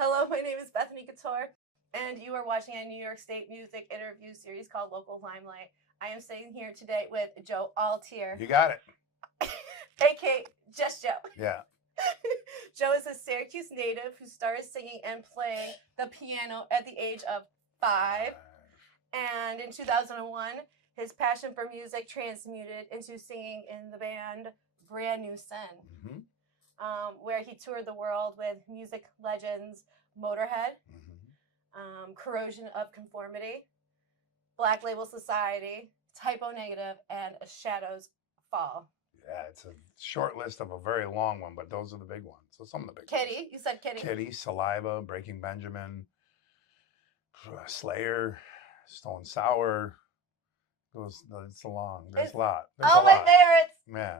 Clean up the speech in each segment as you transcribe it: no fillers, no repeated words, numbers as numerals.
Hello, my name is Bethany Couture, and you are watching a New York State music interview series called Local Limelight. I am sitting here today with Joe Altier. You got it. A.K.A. Just Joe. Yeah. Joe is a Syracuse native who started singing and playing the piano at the age of 5. And in 2001, his passion for music transmuted into singing in the band Brand New Sin, where he toured the world with music legends MOTORHEAD, Corrosion of Conformity, Black Label Society, Typo Negative, and Shadows Fall. Yeah, it's a short list of a very long one, but those are the big ones. So some of the big Kitty, ones. you said Kitty. Kitty, Saliva, Breaking Benjamin, Slayer, Stone Sour. It's a long. There's a lot. All my favorites. Yeah.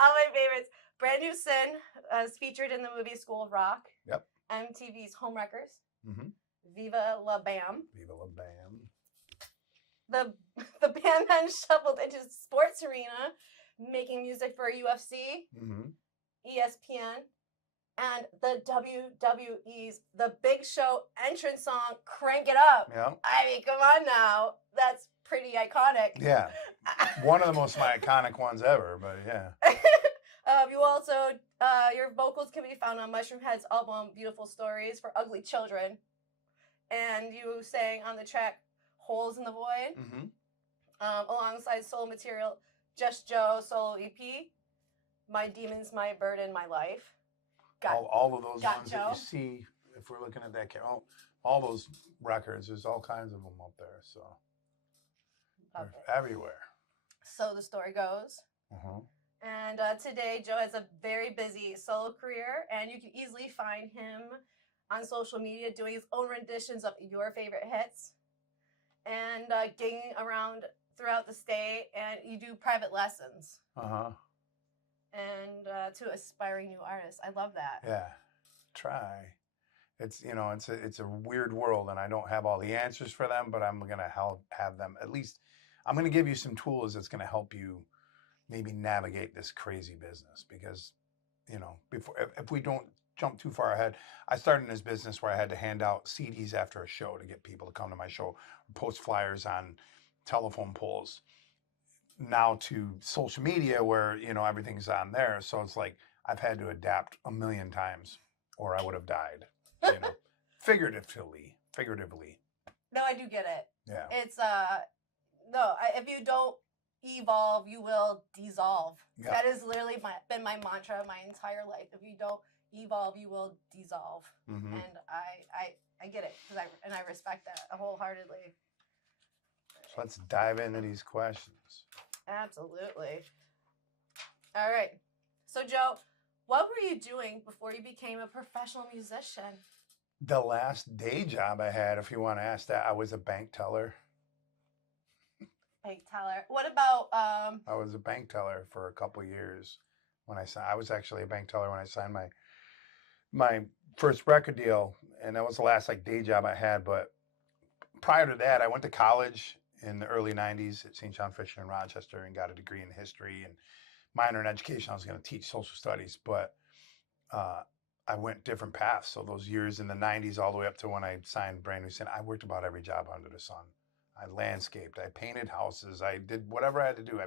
All my favorites. Brand New Sin is featured in the movie School of Rock. Yep. MTV's Homewreckers. Mm-hmm. Viva La Bam. Viva La Bam. The band then shuffled into sports arena, making music for UFC, ESPN, and the WWE's The Big Show entrance song, Crank It Up. Yeah. I mean, come on now. That's pretty iconic. Yeah. One of the most iconic ones ever, but yeah. You also, your vocals can be found on Mushroomhead's album, Beautiful Stories for Ugly Children. And you sang on the track Holes in the Void, alongside solo material Just Joe solo EP, My Demons, My Burden, My Life. All of those ones Joe. that you see, if we're looking at that, all those records, there's all kinds of them up there, so they're everywhere. So the story goes. And today, Joe has a very busy solo career, and you can easily find him on social media doing his own renditions of your favorite hits and gigging around throughout the state, and you do private lessons. And to aspiring new artists. I love that. Yeah, try. It's it's a weird world, and I don't have all the answers for them, but I'm gonna have them at least. I'm gonna give you some tools that's gonna help you maybe navigate this crazy business, because before, if we don't jump too far ahead, I started in this business where I had to hand out CDs after a show to get people to come to my show, post flyers on telephone poles. Now to social media where everything's on there, so it's like I've had to adapt a million times, or I would have died. Figuratively. No, I do get it. Yeah. It's if you don't evolve, you will dissolve. Yeah. That has literally been my mantra my entire life. If you don't evolve, you will dissolve. And I get it, because I respect that wholeheartedly. So let's dive into these questions. Absolutely. All right. So, Joe, what were you doing before you became a professional musician? The last day job I had, if you want to ask that, I was a bank teller. Bank teller. What about... I was a bank teller for a couple of years. I was actually a bank teller when I signed my first record deal, and that was the last day job I had. But prior to that, I went to college in the early 90s at St. John Fisher in Rochester and got a degree in history and minor in education. I was going to teach social studies, but I went different paths. So those years in the 90s all the way up to when I signed Brand New Sin, I worked about every job under the sun. I landscaped, I painted houses, I did whatever I had to do. I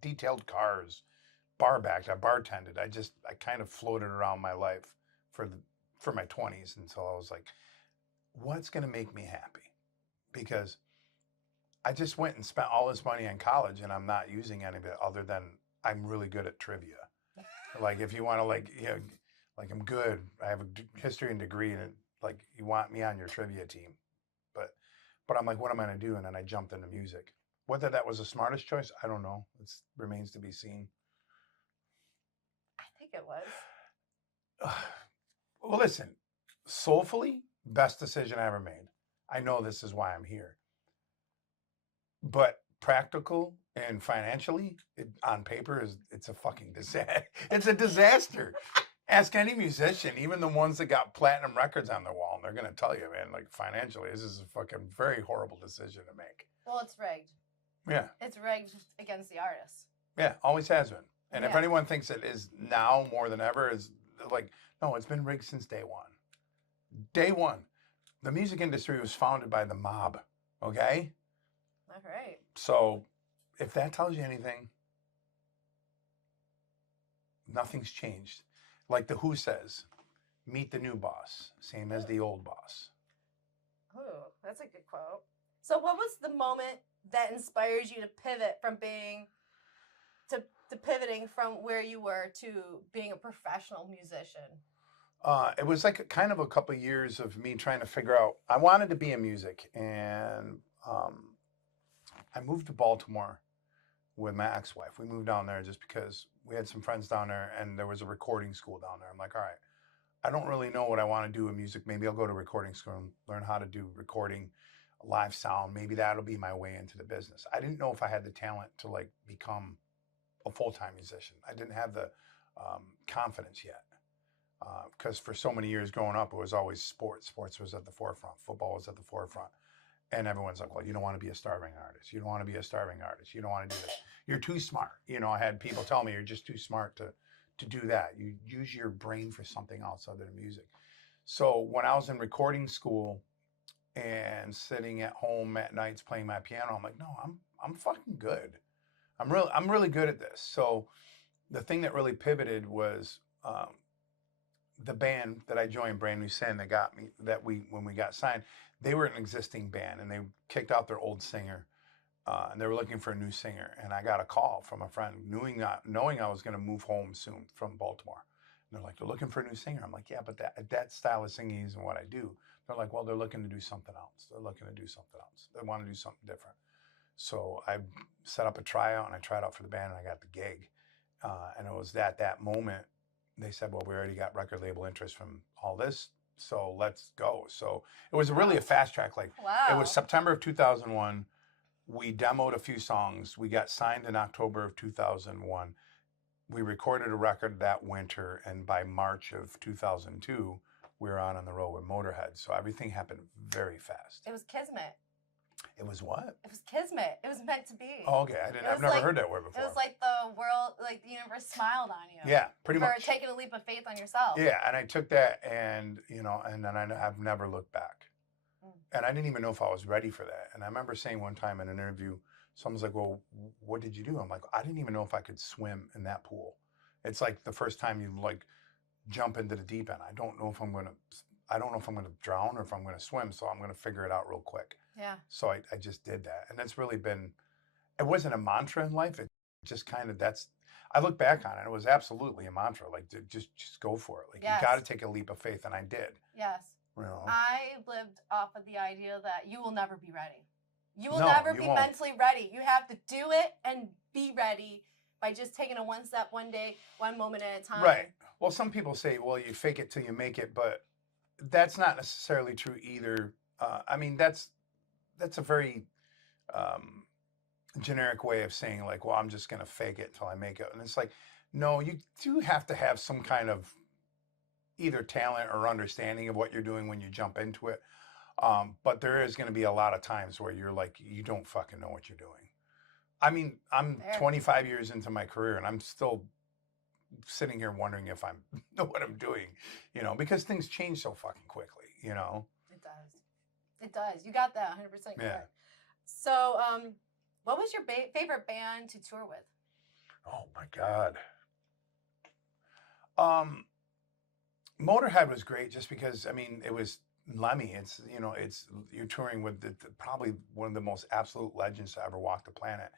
detailed cars, bar backed, I bartended. I kind of floated around my life for my 20s until I was like, what's going to make me happy? Because I just went and spent all this money on college, and I'm not using any of it other than I'm really good at trivia. If you want to, I'm good. I have a history and degree, and you want me on your trivia team. But I'm like, what am I going to do? And then I jumped into music. Whether that was the smartest choice, I don't know. It remains to be seen. I think it was. Well, listen, soulfully, best decision I ever made. I know this is why I'm here. But practical and financially, on paper, it's a fucking disaster. It's a disaster. Ask any musician, even the ones that got platinum records on their wall, and they're going to tell you, man, financially, this is a fucking very horrible decision to make. Well, it's rigged. Yeah. It's rigged against the artists. Yeah, always has been. And if anyone thinks it is now more than ever, is no, it's been rigged since day one. Day one, the music industry was founded by the mob, okay? All right. So if that tells you anything, nothing's changed. Like the Who says, meet the new boss, same as the old boss. Oh, that's a good quote. So what was the moment that inspired you to pivot from being to pivoting from where you were to being a professional musician? It was like kind of a couple of years of me trying to figure out. I wanted to be in music, and I moved to Baltimore with my ex-wife. We moved down there just because we had some friends down there, and there was a recording school down there. I'm like, all right, I don't really know what I want to do in music. Maybe I'll go to recording school and learn how to do recording, live sound. Maybe that'll be my way into the business. I didn't know if I had the talent to like become a full-time musician. I didn't have the confidence yet. Because for so many years growing up, it was always sports. Sports was at the forefront. Football was at the forefront. And everyone's like, well, you don't want to be a starving artist. You don't want to be a starving artist. You don't want to do this. You're too smart. You know, I had people tell me you're just too smart to do that. You use your brain for something else other than music. So when I was in recording school and sitting at home at nights playing my piano, I'm like, no, I'm fucking good. I'm really good at this. So the thing that really pivoted was the band that I joined, Brand New Sin, when we got signed, they were an existing band and they kicked out their old singer, and they were looking for a new singer. And I got a call from a friend knowing I was going to move home soon from Baltimore. And they're like, they're looking for a new singer. I'm like, yeah, but that style of singing isn't what I do. They're like, well, they're looking to do something else. They want to do something different. So I set up a tryout and I tried out for the band and I got the gig. And it was at that moment they said, well, we already got record label interest from all this, so let's go. So it was really a fast track. Like, wow. It was September of 2001. We demoed a few songs. We got signed in October of 2001. We recorded a record that winter, and by March of 2002, we were on the road with MOTORHEAD. So everything happened very fast. It was kismet. It was what? It was kismet. It was meant to be. Oh, okay. I've never heard that word before. It was like the world, like the universe smiled on you. Yeah, pretty much. For taking a leap of faith on yourself. Yeah, and I took that and then I've never looked back. And I didn't even know if I was ready for that. And I remember saying one time in an interview, someone's like, well, what did you do? I'm like, I didn't even know if I could swim in that pool. It's like the first time you like jump into the deep end. I don't know if I'm going to drown or if I'm going to swim. So I'm going to figure it out real quick. Yeah. So I just did that. And that's really been, it wasn't a mantra in life. It just kind of, I look back on it. It was absolutely a mantra. Like, just go for it. Like, yes. You got to take a leap of faith. And I did. Yes. You know? I lived off of the idea that you will never be ready. You will never be mentally ready. You have to do it and be ready by just taking it one step, one day, one moment at a time. Right. Well, some people say, well, you fake it till you make it, but that's not necessarily true either. I mean, that's a very generic way of saying, like, well, I'm just going to fake it till I make it. And it's like, no, you do have to have some kind of either talent or understanding of what you're doing when you jump into it. But there is going to be a lot of times where you're like, you don't fucking know what you're doing. I mean, I'm 25 years into my career and I'm still sitting here wondering if I know what I'm doing, because things change so fucking quickly, It does. It does. You got that 100% correct. Yeah. So, what was your favorite band to tour with? Oh my God. MOTORHEAD was great just because, I mean, it was Lemmy. It's, you're touring with probably one of the most absolute legends to ever walk the planet.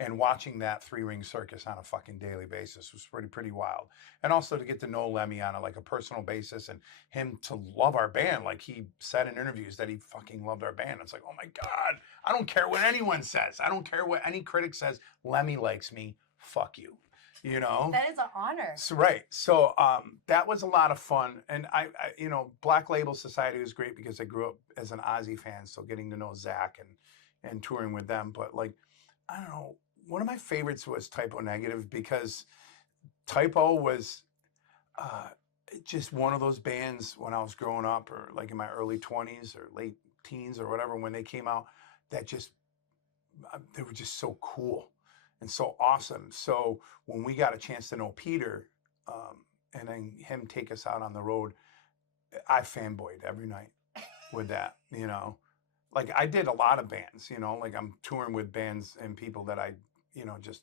And watching that three-ring circus on a fucking daily basis was pretty wild. And also to get to know Lemmy on a personal basis and him to love our band. Like he said in interviews that he fucking loved our band. It's like, oh my God, I don't care what anyone says. I don't care what any critic says. Lemmy likes me. Fuck you. That is an honor. So, right. So that was a lot of fun. And I Black Label Society was great because I grew up as an Ozzy fan. So getting to know Zach and touring with them. But I don't know. One of my favorites was Typo Negative because Typo was just one of those bands when I was growing up or in my early 20s or late teens or whatever, when they came out, that they were just so cool and so awesome. So when we got a chance to know Peter and then him take us out on the road, I fanboyed every night with that, you know. Like I did a lot of bands, you know, like I'm touring with bands and people that I, you know, just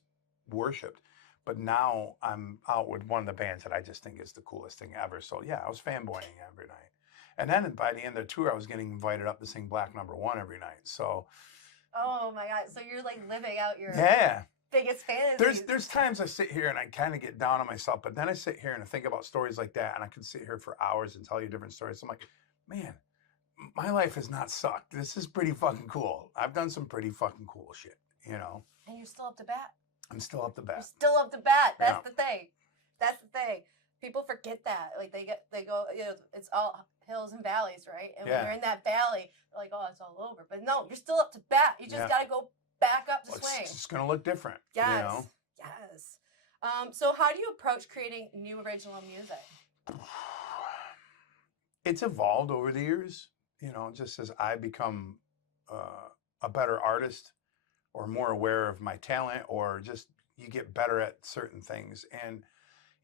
worshipped. But now I'm out with one of the bands that I just think is the coolest thing ever. So yeah, I was fanboying every night. And then by the end of the tour, I was getting invited up to sing Black Number One every night. So Oh my God! So you're like living out your yeah, biggest fantasies. there's times I sit here and I kind of get down on myself, but then I sit here and I think about stories like that, and I could sit here for hours and tell you different stories. I'm like, man, my life has not sucked. This is pretty fucking cool. I've done some pretty fucking cool shit, you know. And you're still up to bat. I'm still up to You're bat. still up to bat. That's Yeah. the thing. That's the thing. People forget that. Like they go, you know, it's all hills and valleys, right? And Yeah. when you're in that valley, they're like, oh, it's all over. But no, you're still up to bat. You just Yeah. gotta go back up to Well, swing. it's just gonna look different, Yes. you know. Yes. So how do you approach creating new original music? It's evolved over the years, you know, just as I become a better artist or more aware of my talent, or just you get better at certain things. And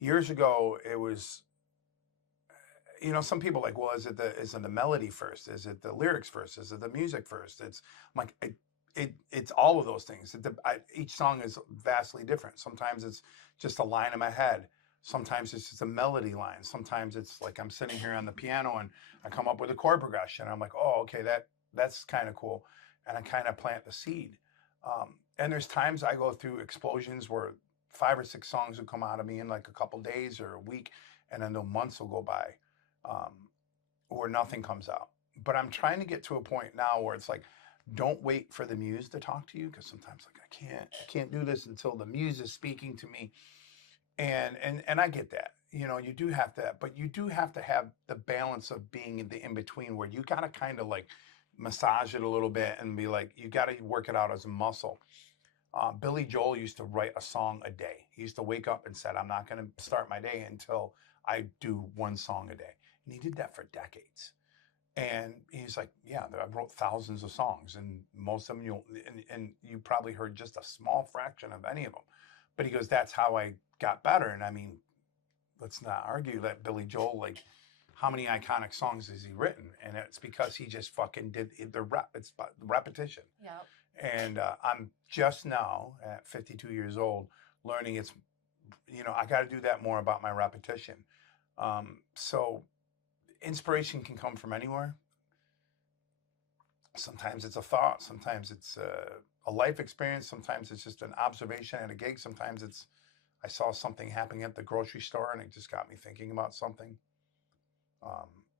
years ago, it was, you know, some people like, well, is it the melody first? Is it the lyrics first? Is it the music first? It's I'm like, it's all of those things. Each song is vastly different. Sometimes it's just a line in my head. Sometimes it's just a melody line. Sometimes it's like I'm sitting here on the piano and I come up with a chord progression. I'm like, oh, okay, that's kind of cool. And I kind of plant the seed. And there's times I go through explosions where 5 or 6 songs will come out of me in like a couple days or a week, and then the months will go by where nothing comes out. But I'm trying to get to a point now where it's like, don't wait for the muse to talk to you, because sometimes like I can't do this until the muse is speaking to me. And I get that, you know, you do have to, but you do have to have the balance of being in the in between, where you got to kind of like massage it a little bit and be like, you got to work it out as a muscle. Billy Joel used to write a song a day. He used to wake up and said, I'm not going to start my day until I do 1 song a day. And he did that for decades. And he's like, yeah, I wrote thousands of songs, and most of them and you probably heard just a small fraction of any of them. But he goes, that's how I got better. And I mean, let's not argue that Billy Joel, like, how many iconic songs has he written? And it's because he just fucking did it's repetition. Yep. And I'm just now at 52 years old learning it's, you know, I got to do that more about my repetition. So inspiration can come from anywhere. Sometimes it's a thought. Sometimes it's a life experience. Sometimes it's just an observation at a gig. Sometimes it's I saw something happening at the grocery store and it just got me thinking about something.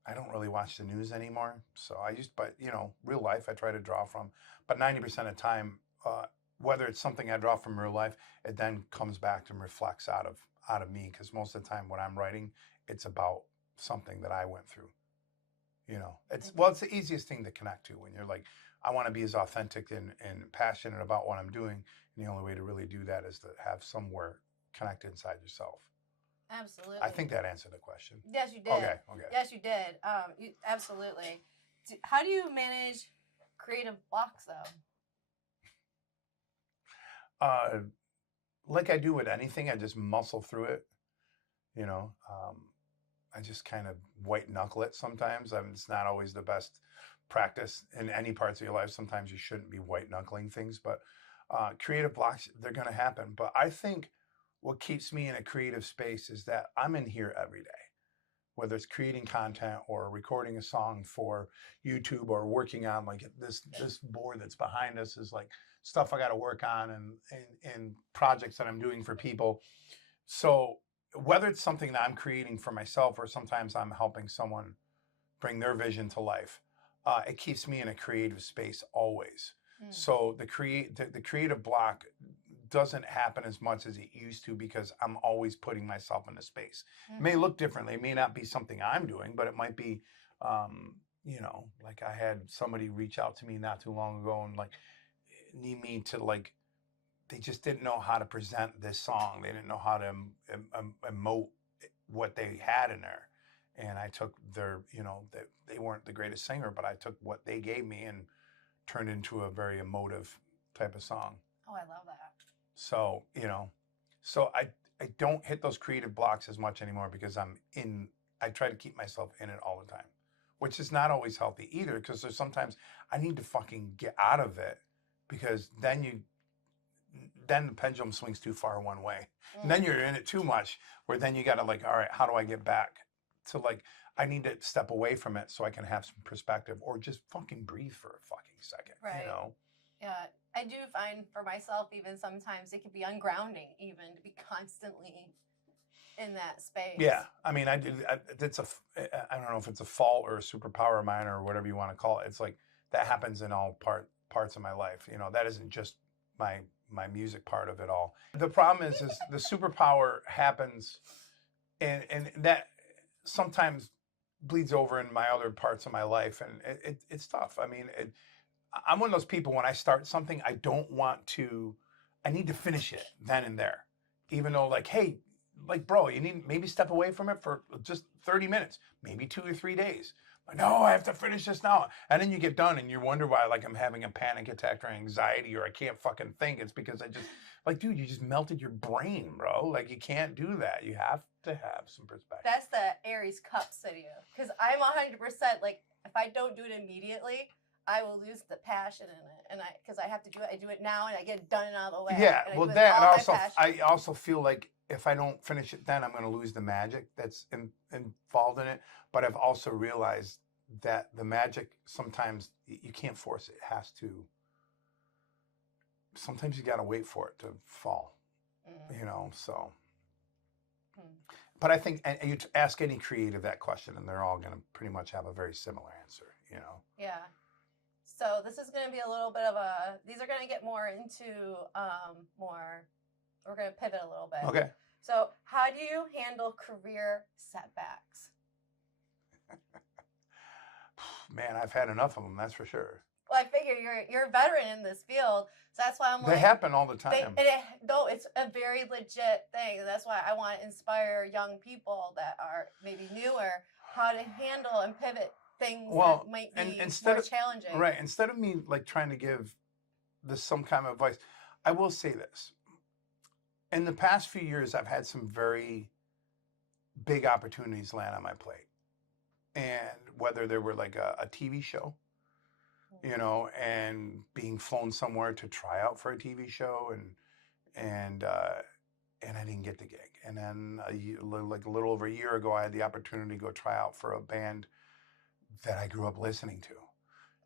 I don't really watch the news anymore, so but you know, real life I try to draw from. But 90% of the time, whether it's something I draw from real life, it then comes back and reflects out of me, because most of the time when I'm writing, it's about something that I went through. You know, it's the easiest thing to connect to when you're like, I want to be as authentic and passionate about what I'm doing, and the only way to really do that is to have somewhere connected inside yourself. Absolutely. I think that answered the question. Yes, you did. Okay. Yes, you did. Absolutely. How do you manage creative blocks, though? Like I do with anything, I just muscle through it. You know, I just kind of white knuckle it sometimes. It's not always the best practice in any parts of your life. Sometimes you shouldn't be white knuckling things, but creative blocks, they're going to happen. But I think what keeps me in a creative space is that I'm in here every day, whether it's creating content or recording a song for YouTube or working on like this board that's behind us is like stuff I got to work on and projects that I'm doing for people. So whether it's something that I'm creating for myself or sometimes I'm helping someone bring their vision to life, it keeps me in a creative space always. So the creative block doesn't happen as much as it used to, because I'm always putting myself in a space. It may look differently. It may not be something I'm doing, but it might be, you know, like I had somebody reach out to me not too long ago and like need me to like, they just didn't know how to present this song. They didn't know how to emote what they had in there. And I took their, you know, they weren't the greatest singer, but I took what they gave me and turned into a very emotive type of song. Oh, I love that. So, you know, so I don't hit those creative blocks as much anymore because I'm in I try to keep myself in it all the time, which is not always healthy either, because there's sometimes I need to fucking get out of it, because then the pendulum swings too far one way. And then you're in it too much, where then you got to like, all right, how do I get back to like, I need to step away from it so I can have some perspective, or just fucking breathe for a fucking second, Right. you know? Yeah, I do find for myself, even sometimes it can be ungrounding, even to be constantly in that space. Yeah, I mean, I don't know if it's a fault or a superpower of mine or whatever you want to call it. It's like that happens in all parts of my life. You know, that isn't just my music part of it all. The problem is the superpower happens, and that sometimes bleeds over in my other parts of my life, and it's tough. I mean, I'm one of those people, when I start something, I need to finish it then and there, even though like, hey, like, bro, you need maybe step away from it for just 30 minutes, maybe 2 or 3 days. But no, I have to finish this now. And then you get done and you wonder why, like, I'm having a panic attack or anxiety, or I can't fucking think. It's because I just, like, dude, you just melted your brain, bro. Like, you can't do that. You have to have some perspective. That's the Aries Cups in you. Because I'm 100%, like, if I don't do it immediately, I will lose the passion in it, and because I have to do it, I do it now, and I get it done and out of the way. Yeah, and well, I do it that, with and all my also, passion. I also feel like if I don't finish it, then I'm going to lose the magic that's involved in it. But I've also realized that the magic, sometimes you can't force it. It has to. Sometimes you got to wait for it to fall, you know. So, but I think, and you ask any creative that question, and they're all going to pretty much have a very similar answer, you know. Yeah. So this is going to be a little bit of these are going to get more into we're going to pivot a little bit. Okay. So how do you handle career setbacks? Man, I've had enough of them, that's for sure. Well, I figure you're a veteran in this field, so that's why I'm like... They happen all the time. It's a very legit thing. And that's why I want to inspire young people that are maybe newer how to handle and pivot things that might be more challenging. Right. Instead of me like trying to give this some kind of advice, I will say this. In the past few years, I've had some very big opportunities land on my plate. And whether they were like a TV show, you know, and being flown somewhere to try out for a TV show, and I didn't get the gig. And then a little over a year ago, I had the opportunity to go try out for a band that I grew up listening to,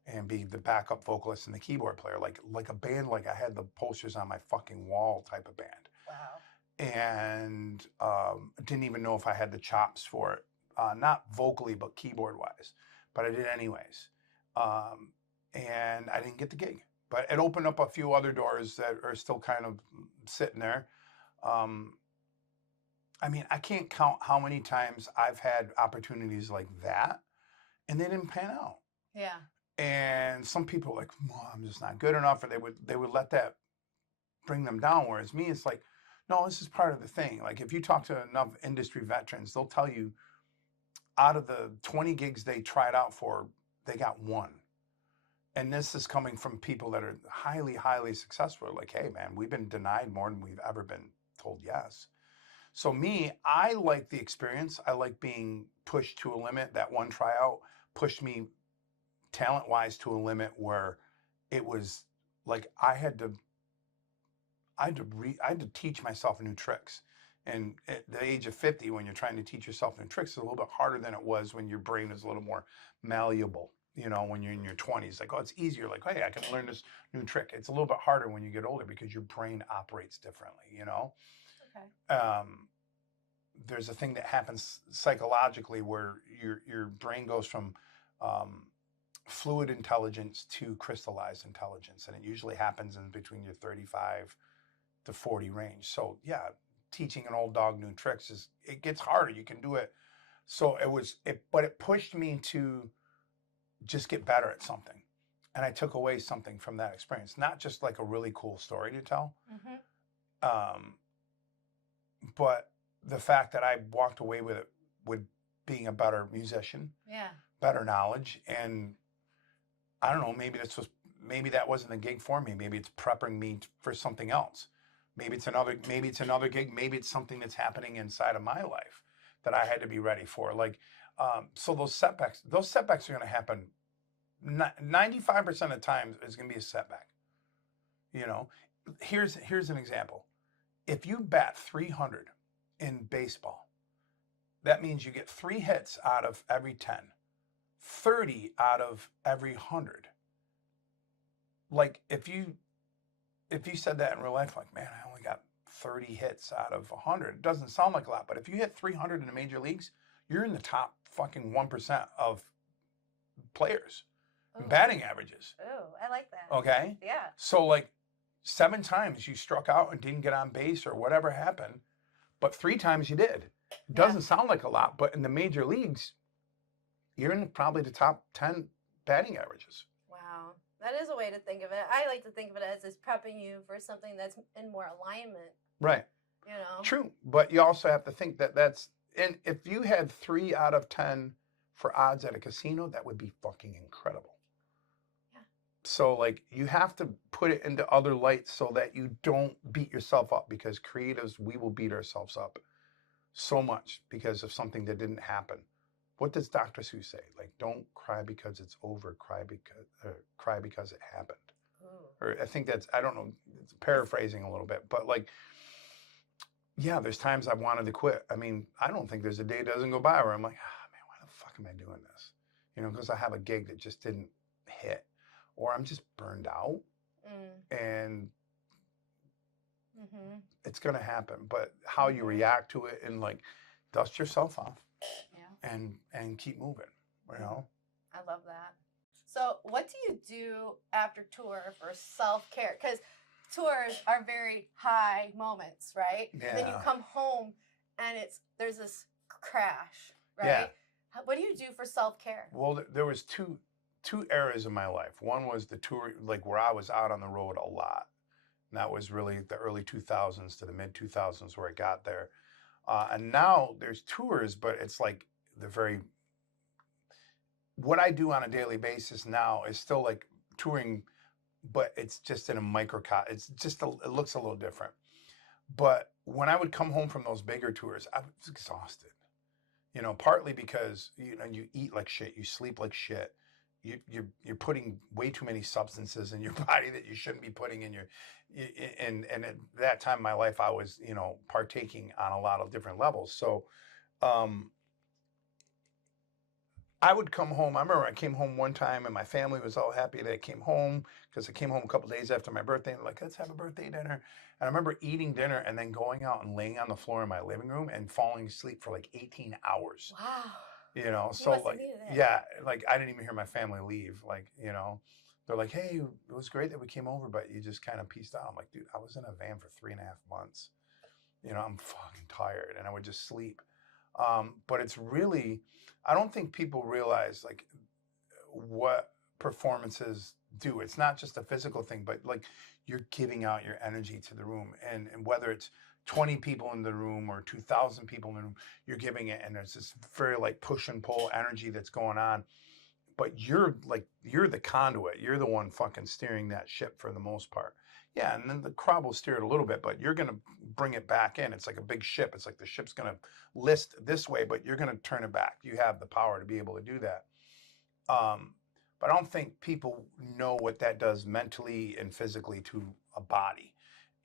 and be the backup vocalist and the keyboard player, like a band, like I had the posters on my fucking wall type of band. Wow. And didn't even know if I had the chops for it, not vocally, but keyboard wise, but I did anyways. And I didn't get the gig, but it opened up a few other doors that are still kind of sitting there. I mean, I can't count how many times I've had opportunities like that, and they didn't pan out. Yeah. And some people are like, well, I'm just not good enough, or they would let that bring them down. Whereas me, it's like, no, this is part of the thing. Like, if you talk to enough industry veterans, they'll tell you out of the 20 gigs they tried out for, they got one. And this is coming from people that are highly, highly successful. Like, hey, man, we've been denied more than we've ever been told yes. So me, I like the experience. I like being pushed to a limit. That one tryout pushed me talent-wise to a limit where it was like I had to teach myself new tricks. And at the age of 50, when you're trying to teach yourself new tricks, it's a little bit harder than it was when your brain is a little more malleable. You know, when you're in your 20s, like, oh, it's easier. Like, hey, I can learn this new trick. It's a little bit harder when you get older because your brain operates differently, you know? Okay. There's a thing that happens psychologically where your brain goes from fluid intelligence to crystallized intelligence. And it usually happens in between your 35 to 40 range. So, yeah, teaching an old dog new tricks it gets harder. You can do it. So but it pushed me to just get better at something. And I took away something from that experience, not just like a really cool story to tell, but the fact that I walked away with it, with being a better musician, better knowledge. And I don't know, maybe that wasn't a gig for me. Maybe it's prepping me for something else. Maybe it's another gig. Maybe it's something that's happening inside of my life that I had to be ready for. Like, so those setbacks are going to happen. 95% of the time is going to be a setback. You know, here's an example. If you bat 300 in baseball, that means you get 3 hits out of every 10, 30 out of every 100. Like, if you said that in real life, like, man, I only got 30 hits out of 100, it doesn't sound like a lot, but if you hit 300 in the major leagues, you're in the top fucking 1% of players in batting averages. Oh, I like that. Okay? Yeah. So, like, 7 times you struck out and didn't get on base or whatever happened, but 3 times you did. It doesn't sound like a lot, but in the major leagues, you're in probably the top 10 batting averages. Wow. That is a way to think of it. I like to think of it as it's prepping you for something that's in more alignment. Right. You know? True. But you also have to think that that's, and if you had 3 out of 10 for odds at a casino, that would be fucking incredible. Yeah. So, like, you have to put it into other lights so that you don't beat yourself up, because creatives, we will beat ourselves up so much because of something that didn't happen. What does Dr. Seuss say? Like, don't cry because it's over, cry because it happened. Ooh. Or I think that's, I don't know, it's paraphrasing a little bit, but like, yeah, there's times I've wanted to quit. I mean, I don't think there's a day doesn't go by where I'm like, man, why the fuck am I doing this? You know, because I have a gig that just didn't hit, or I'm just burned out, and it's going to happen. But how you react to it, and like, dust yourself off. And keep moving, you know? I love that. So what do you do after tour for self-care? Because tours are very high moments, right? Yeah. And then you come home and there's this crash, right? Yeah. What do you do for self-care? Well, there was two eras in my life. One was the tour, like where I was out on the road a lot. And that was really the early 2000s to the mid 2000s where I got there. And now there's tours, but it's like, what I do on a daily basis now is still like touring, but it's just in a microcosm. It's just, it looks a little different. But when I would come home from those bigger tours, I was exhausted, you know, partly because, you know, you eat like shit, you sleep like shit. You're putting way too many substances in your body that you shouldn't be putting in your, and at that time in my life, I was, you know, partaking on a lot of different levels. So, I would come home. I remember I came home one time and my family was all happy that I came home, because I came home a couple days after my birthday, and like, let's have a birthday dinner. And I remember eating dinner and then going out and laying on the floor in my living room and falling asleep for like 18 hours. Wow. You know, so like, yeah, like I didn't even hear my family leave. Like, you know, they're like, hey, it was great that we came over, but you just kind of pieced out. I'm like, dude, I was in a van for 3.5 months. You know, I'm fucking tired, and I would just sleep. But it's really, I don't think people realize like what performances do. It's not just a physical thing, but like you're giving out your energy to the room, and whether it's 20 people in the room or 2,000 people in the room, you're giving it, and there's this very like push and pull energy that's going on. But you're the conduit. You're the one fucking steering that ship for the most part. Yeah, and then the crowd will steer it a little bit, but you're going to bring it back in. It's like a big ship. It's like the ship's going to list this way, but you're going to turn it back. You have the power to be able to do that. But I don't think people know what that does mentally and physically to a body.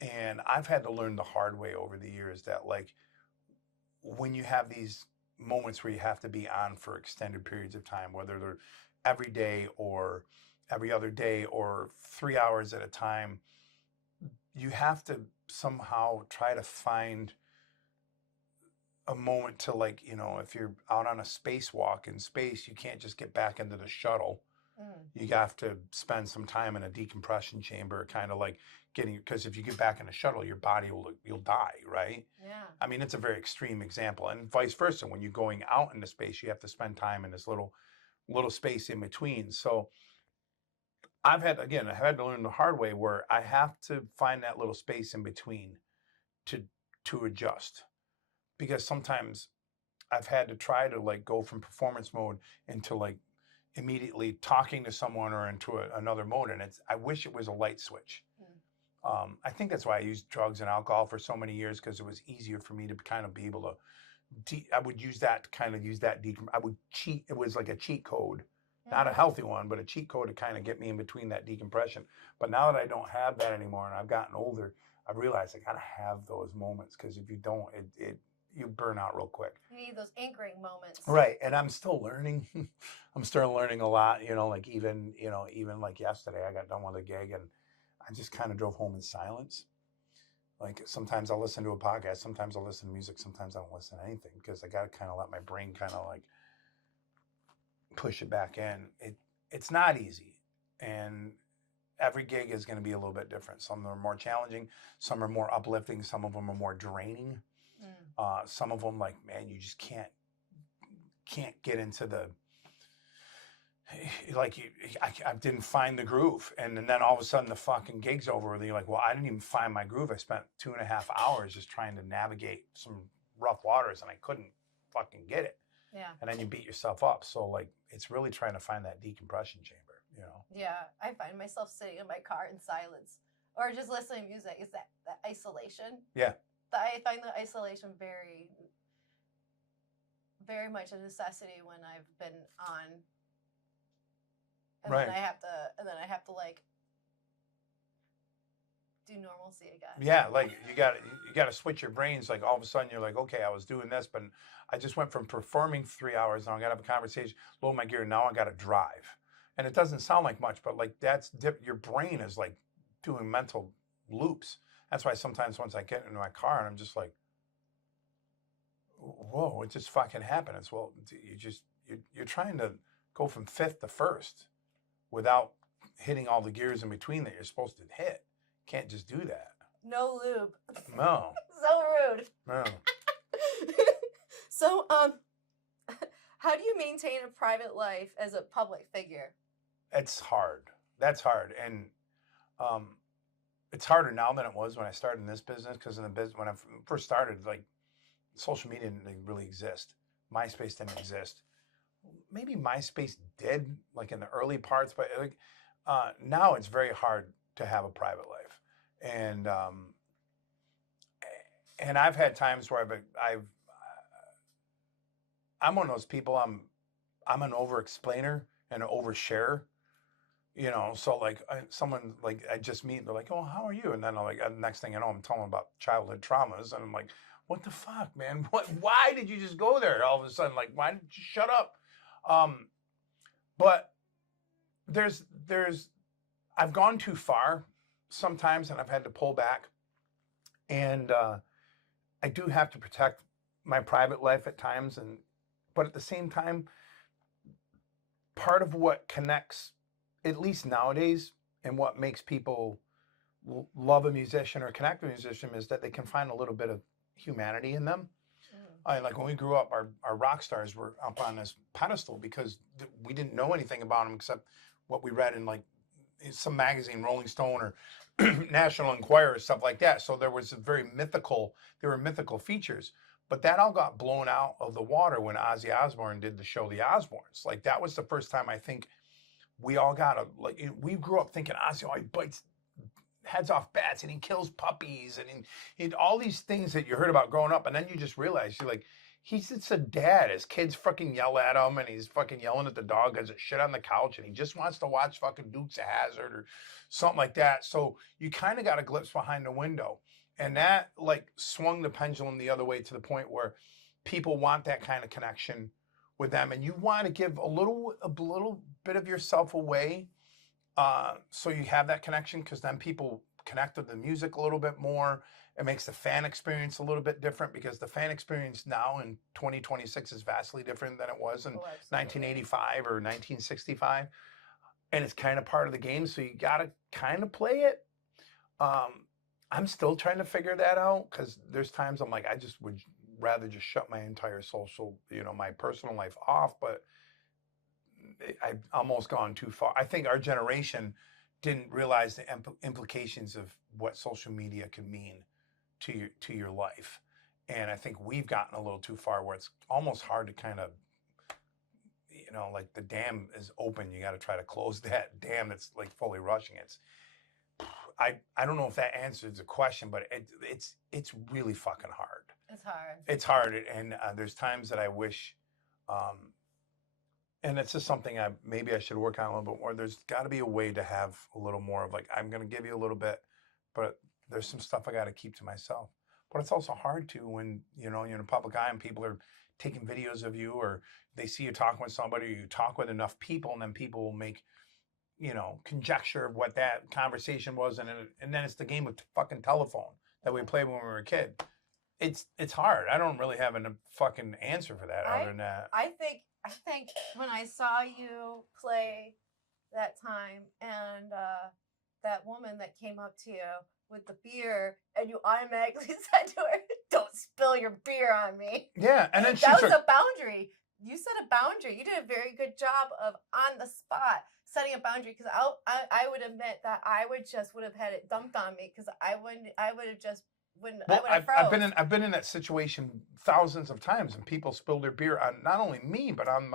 And I've had to learn the hard way over the years that like when you have these moments where you have to be on for extended periods of time, whether they're every day or every other day or 3 hours at a time, you have to somehow try to find a moment to, like, you know, if you're out on a spacewalk in space, you can't just get back into the shuttle. You have to spend some time in a decompression chamber, kind of like getting, because if you get back in a shuttle, your body you'll die, right? Yeah. I mean, it's a very extreme example, and vice versa. When you're going out into space, you have to spend time in this little space in between. So I've had to learn the hard way where I have to find that little space in between to adjust, because sometimes I've had to try to like go from performance mode into like immediately talking to someone or into another mode, and I wish it was a light switch. I think that's why I used drugs and alcohol for so many years, because it was easier for me to kind of be able to I would use that to kind of use that I would cheat. It was like a cheat code, not a healthy one, but a cheat code to kind of get me in between that decompression. But now that I don't have that anymore and I've gotten older, I've realized I gotta have those moments, because if you don't, you burn out real quick. You need those anchoring moments. Right. And I'm still learning. I'm still learning a lot, like even like yesterday, I got done with a gig and I just kind of drove home in silence. Like sometimes I'll listen to a podcast, sometimes I'll listen to music, sometimes I don't listen to anything, because I got to kind of let my brain kind of like push it back in. It's not easy. And every gig is going to be a little bit different. Some of them are more challenging. Some are more uplifting. Some of them are more draining. Some of them, like, man, you just can't get into the, like, I didn't find the groove. And then all of a sudden the fucking gig's over. And you're like, well, I didn't even find my groove. I spent 2.5 hours just trying to navigate some rough waters and I couldn't fucking get it. Yeah. And then you beat yourself up. So like, it's really trying to find that decompression chamber, Yeah. I find myself sitting in my car in silence or just listening to music. Is that isolation? Yeah. I find the isolation very, very much a necessity when I've been on. And right. then I have to like do normalcy again. Yeah, like you got to switch your brains. Like all of a sudden you're like, okay, I was doing this, but I just went from performing 3 hours. Now I got to have a conversation, load my gear. Now I got to drive, and it doesn't sound like much, but like your brain is like doing mental loops. That's why sometimes once I get into my car and I'm just like, whoa, it just fucking happened. It's, well, you're trying to go from fifth to first without hitting all the gears in between that you're supposed to hit. Can't just do that. No lube. No. So rude. No. So, how do you maintain a private life as a public figure? It's hard. That's hard. And it's harder now than it was when I started in this business, because in the business, when I first started, like, social media didn't really exist. MySpace didn't exist. Maybe MySpace did, like in the early parts, but like now it's very hard to have a private life. And I've had times where I'm one of those people. I'm an over-explainer and an oversharer. So like someone like I just meet, they're like, oh, how are you? And then I'm like, next thing I know, I'm telling them about childhood traumas, and I'm like, what the fuck, man? Why did you just go there all of a sudden? Like, why did you shut up? But I've gone too far sometimes, and I've had to pull back, and I do have to protect my private life at times, but at the same time, part of what connects, at least nowadays, and what makes people love a musician or connect with a musician is that they can find a little bit of humanity in them. Like when we grew up, our rock stars were up on this pedestal because we didn't know anything about them except what we read in like some magazine, Rolling Stone or National Enquirer, stuff like that. So there was there were mythical features, but that all got blown out of the water when Ozzy Osbourne did the show The Osbournes. Like that was the first time I think we all got we grew up thinking Ozzy, he bites heads off bats and he kills puppies and all these things that you heard about growing up, and then you just realize you're like, he's just a dad. His kids fucking yell at him, and he's fucking yelling at the dog as it shit on the couch, and he just wants to watch fucking Dukes of Hazzard or something like that. So you kind of got a glimpse behind the window, and that like swung the pendulum the other way to the point where people want that kind of connection with them, and you want to give a little bit of yourself away. So you have that connection, because then people connect with the music a little bit more. It makes the fan experience a little bit different, because the fan experience now in 2026 is vastly different than it was in 1985 or 1965. And it's kind of part of the game, so you got to kind of play it. I'm still trying to figure that out, because there's times I'm like, I just would rather just shut my entire social, my personal life off, but I've almost gone too far. I think our generation didn't realize the implications of what social media can mean to your life. And I think we've gotten a little too far where it's almost hard to kind of, like the dam is open. You got to try to close that dam that's like fully rushing. I don't know if that answers the question, but it's really fucking hard. It's hard. It's hard, and there's times that I wish, and it's just something maybe I should work on a little bit more. There's got to be a way to have a little more of like, I'm going to give you a little bit, but there's some stuff I got to keep to myself. But it's also hard to when, you're in a public eye and people are taking videos of you, or they see you talking with somebody, or you talk with enough people, and then people will make, conjecture of what that conversation was. And then it's the game of fucking telephone that we played when we were a kid. It's hard. I don't really have a fucking answer for that other than that. I think when I saw you play that time, and that woman that came up to you with the beer, and you automatically said to her, "Don't spill your beer on me." Yeah, and then that was a boundary. You set a boundary. You did a very good job of on the spot setting a boundary, because I would admit that I would have had it dumped on me, because I would have just wouldn't. Well, I would have froze. I've been in that situation thousands of times, and people spill their beer on not only me but on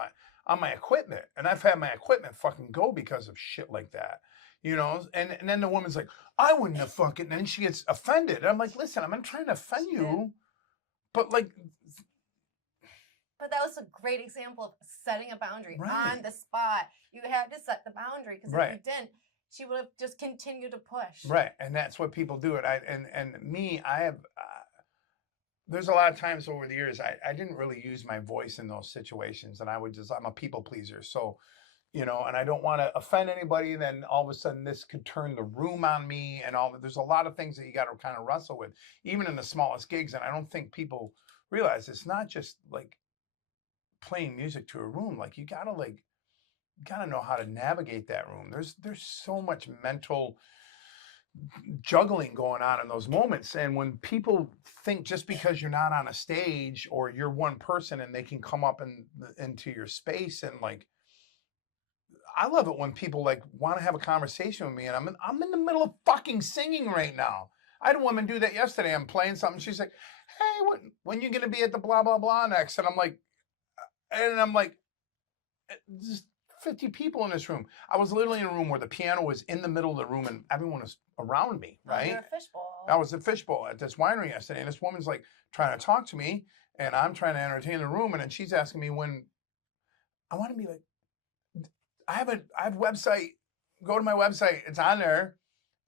my equipment, and I've had my equipment fucking go because of shit like that. And then the woman's like, "I wouldn't have fucking," and then she gets offended. And I'm like, "Listen, I'm not trying to offend you, but like." But that was a great example of setting a boundary Right. on the spot. You had to set the boundary, because if you didn't, she would have just continued to push. Right, and that's what people do. And I have. There's a lot of times over the years I didn't really use my voice in those situations, and I'm a people pleaser, so. And I don't want to offend anybody. Then all of a sudden this could turn the room on me, and there's a lot of things that you got to kind of wrestle with, even in the smallest gigs. And I don't think people realize it's not just like playing music to a room. Like you gotta know how to navigate that room. There's so much mental juggling going on in those moments. And when people think just because you're not on a stage or you're one person and they can come up into your space, and like, I love it when people like want to have a conversation with me, and I'm in the middle of fucking singing right now. I had a woman do that yesterday. I'm playing something. She's like, "Hey, when you gonna be at the blah blah blah next?" And I'm like, just 50 people in this room. I was literally in a room where the piano was in the middle of the room and everyone was around me. Right? You're a fishbowl. I was a fishbowl at this winery yesterday, and this woman's like trying to talk to me, and I'm trying to entertain the room, and then she's asking me when I want to be like. I have a website. Go to my website. It's on there.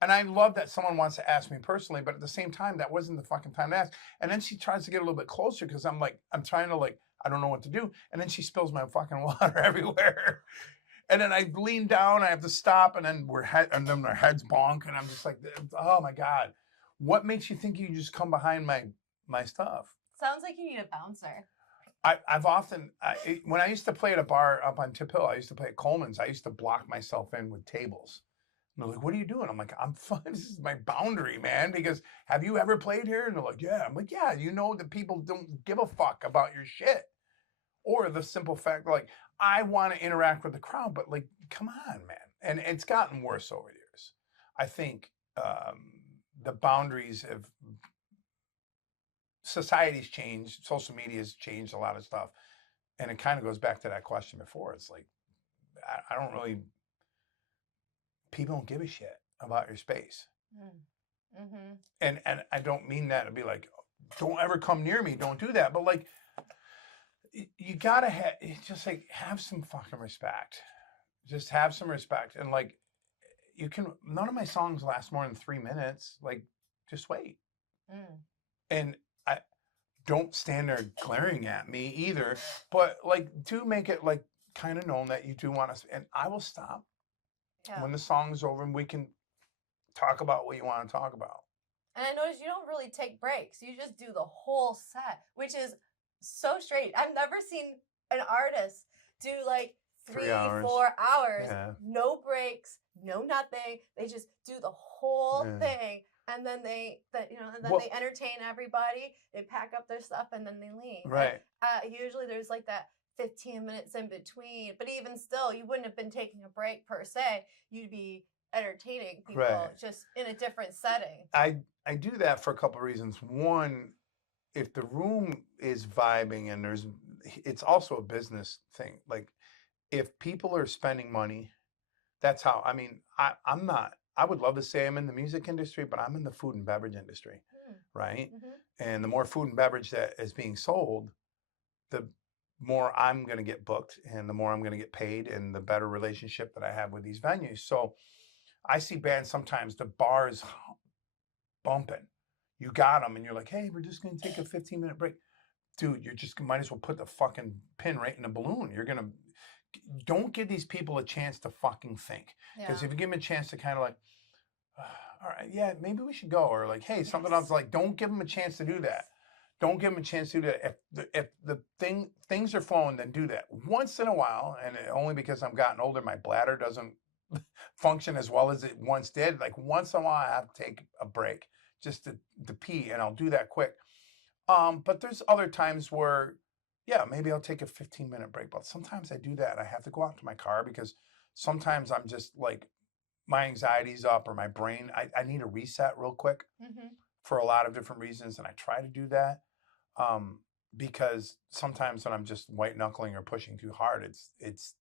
And I love that someone wants to ask me personally, but at the same time, that wasn't the fucking time to ask. And then she tries to get a little bit closer, because I'm trying to I don't know what to do. And then she spills my fucking water everywhere. And then I lean down, I have to stop, and then and then our heads bonk, and I'm just like, oh my God. What makes you think you can just come behind my stuff? Sounds like you need a bouncer. I've often, when I used to play at a bar up on Tip Hill, I used to play at Coleman's. I used to block myself in with tables. And they're like, "What are you doing?" I'm like, "I'm fine. This is my boundary, man. Because have you ever played here?" And they're like, "Yeah." I'm like, "Yeah, that people don't give a fuck about your shit." Or the simple fact, like, I want to interact with the crowd, but like, come on, man. And it's gotten worse over the years. I think the boundaries have. Society's changed, social media's changed a lot of stuff, and it kind of goes back to that question before. It's like, I don't really, people don't give a shit about your space. Mm-hmm. And I don't mean that to be like, don't ever come near me, don't do that, but like, you gotta have some fucking respect. Just have some respect. And like, none of my songs last more than 3 minutes. Like, just wait. And don't stand there glaring at me either, but like, do make it like kind of known that you do want to, and I will stop when the song's over, and we can talk about what you want to talk about. And I noticed you don't really take breaks. You just do the whole set, which is so strange. I've never seen an artist do like 3 hours. 4 hours, Yeah. no breaks, no nothing. They just do the whole thing. And then they entertain everybody. They pack up their stuff and then they leave. Right. Usually there's like that 15 minutes in between. But even still, you wouldn't have been taking a break per se. You'd be entertaining people just in a different setting. I do that for a couple of reasons. One, if the room is vibing and it's also a business thing. Like, if people are spending money, that's how. I mean, I'm not I would love to say I'm in the music industry, but I'm in the food and beverage industry, right? And the more food and beverage that is being sold, the more I'm going to get booked and the more I'm going to get paid and the better relationship that I have with these venues. So I see bands sometimes, the bar is bumping. You got them and you're like, hey, we're just going to take a 15-minute break. Dude, you just might as well put the fucking pin right in the balloon. Don't give these people a chance to fucking think. Because if you give them a chance to kind of like, all right, yeah, maybe we should go. Or like, hey, something else, like, don't give them a chance to do that. Don't give them a chance to do that. If the things are flowing, then do that. Once in a while, and only because I'm gotten older, my bladder doesn't function as well as it once did. Like once in a while, I have to take a break just to pee, and I'll do that quick. But there's other times where, yeah, maybe I'll take a 15-minute break. But sometimes I do that. I have to go out to my car because sometimes I'm just like, my anxiety's up or my brain, I need a reset real quick for a lot of different reasons. And I try to do that because sometimes when I'm just white knuckling or pushing too hard, it's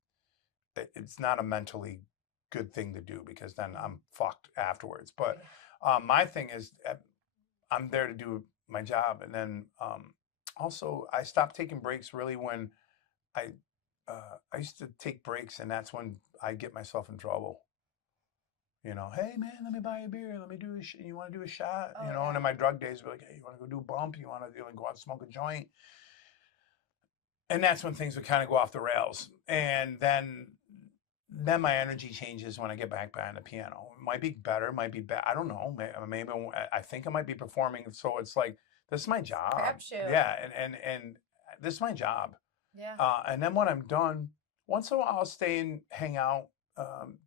not a mentally good thing to do because then I'm fucked afterwards. But my thing is I'm there to do my job. And then also I stopped taking breaks really when I used to take breaks, and that's when I get myself in trouble. You know, hey man, let me buy you a beer. Let me do you want to do a shot? You know, and in my drug days, we're like, hey, you want to go do a bump? You want to go out and smoke a joint? And that's when things would kind of go off the rails. And then my energy changes when I get back behind the piano. It might be better, might be bad. I don't know. Maybe I think I might be performing. So it's like, this is my job. Yeah, and this is my job. Yeah. And then when I'm done, once in a while I'll stay and hang out.